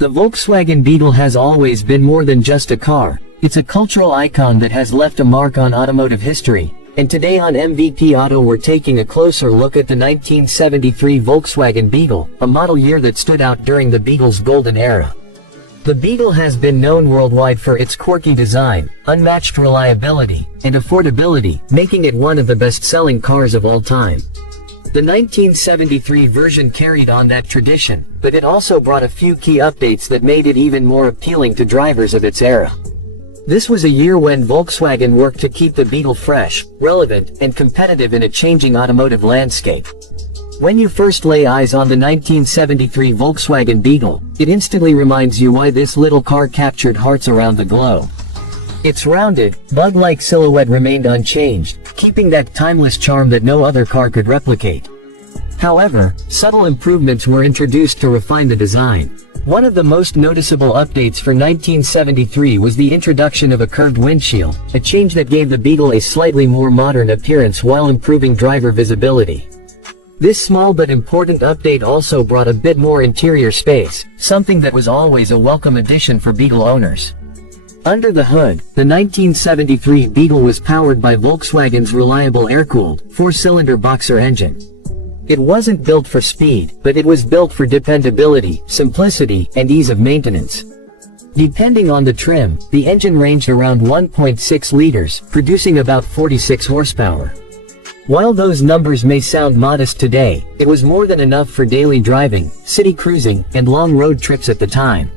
The Volkswagen Beetle has always been more than just a car. It's a cultural icon that has left a mark on automotive history. And today on MVP Auto we're taking a closer look at the 1973 Volkswagen Beetle, a model year that stood out during the Beetle's golden era. The Beetle has been known worldwide for its quirky design, unmatched reliability, and affordability, making it one of the best-selling cars of all time. The 1973 version carried on that tradition, but it also brought a few key updates that made it even more appealing to drivers of its era. This was a year when Volkswagen worked to keep the Beetle fresh, relevant, and competitive in a changing automotive landscape. When you first lay eyes on the 1973 Volkswagen Beetle, it instantly reminds you why this little car captured hearts around the globe. Its rounded, bug-like silhouette remained unchanged, keeping that timeless charm that no other car could replicate. However, subtle improvements were introduced to refine the design. One of the most noticeable updates for 1973 was the introduction of a curved windshield, a change that gave the Beetle a slightly more modern appearance while improving driver visibility. This small but important update also brought a bit more interior space, something that was always a welcome addition for Beetle owners. Under the hood, the 1973 Beetle was powered by Volkswagen's reliable air-cooled, four-cylinder boxer engine. It wasn't built for speed, but it was built for dependability, simplicity, and ease of maintenance. Depending on the trim, the engine ranged around 1.6 liters, producing about 46 horsepower. While those numbers may sound modest today, it was more than enough for daily driving, city cruising, and long road trips at the time.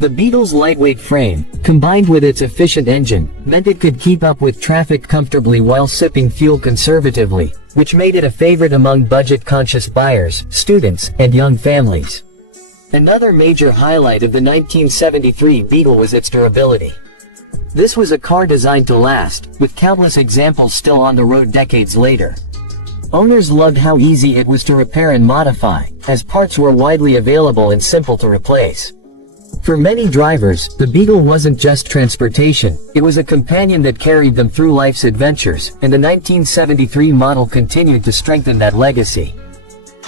The Beetle's lightweight frame, combined with its efficient engine, meant it could keep up with traffic comfortably while sipping fuel conservatively, which made it a favorite among budget-conscious buyers, students, and young families. Another major highlight of the 1973 Beetle was its durability. This was a car designed to last, with countless examples still on the road decades later. Owners loved how easy it was to repair and modify, as parts were widely available and simple to replace. For many drivers, the Beetle wasn't just transportation, it was a companion that carried them through life's adventures, and the 1973 model continued to strengthen that legacy.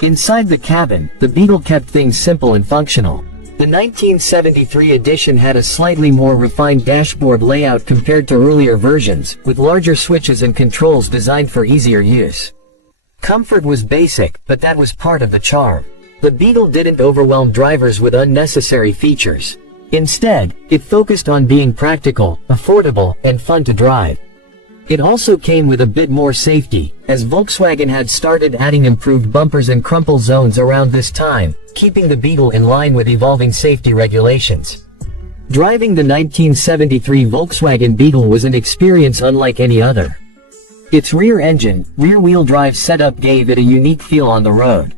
Inside the cabin, the Beetle kept things simple and functional. The 1973 edition had a slightly more refined dashboard layout compared to earlier versions, with larger switches and controls designed for easier use. Comfort was basic, but that was part of the charm. The Beetle didn't overwhelm drivers with unnecessary features. Instead, it focused on being practical, affordable, and fun to drive. It also came with a bit more safety, as Volkswagen had started adding improved bumpers and crumple zones around this time, keeping the Beetle in line with evolving safety regulations. Driving the 1973 Volkswagen Beetle was an experience unlike any other. Its rear-engine, rear-wheel drive setup gave it a unique feel on the road.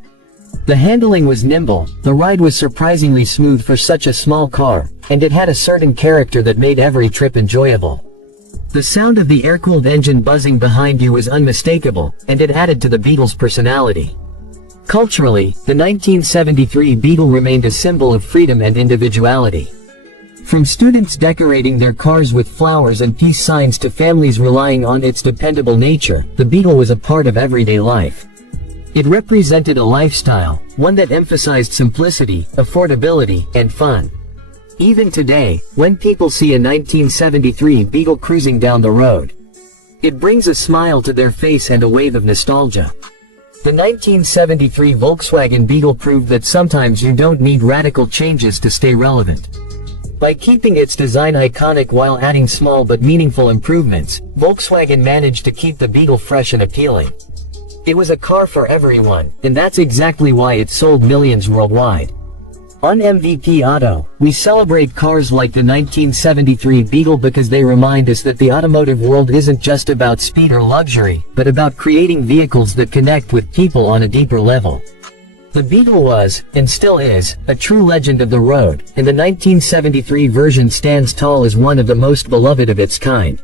The handling was nimble, the ride was surprisingly smooth for such a small car, and it had a certain character that made every trip enjoyable. The sound of the air-cooled engine buzzing behind you was unmistakable, and it added to the Beetle's personality. Culturally, the 1973 Beetle remained a symbol of freedom and individuality. From students decorating their cars with flowers and peace signs to families relying on its dependable nature, the Beetle was a part of everyday life. It represented a lifestyle, one that emphasized simplicity, affordability, and fun. Even today, when people see a 1973 Beetle cruising down the road, it brings a smile to their face and a wave of nostalgia. The 1973 Volkswagen Beetle proved that sometimes you don't need radical changes to stay relevant. By keeping its design iconic while adding small but meaningful improvements, Volkswagen managed to keep the Beetle fresh and appealing. It was a car for everyone, and that's exactly why it sold millions worldwide. On MVP Auto, we celebrate cars like the 1973 Beetle because they remind us that the automotive world isn't just about speed or luxury, but about creating vehicles that connect with people on a deeper level. The Beetle was, and still is, a true legend of the road, and the 1973 version stands tall as one of the most beloved of its kind.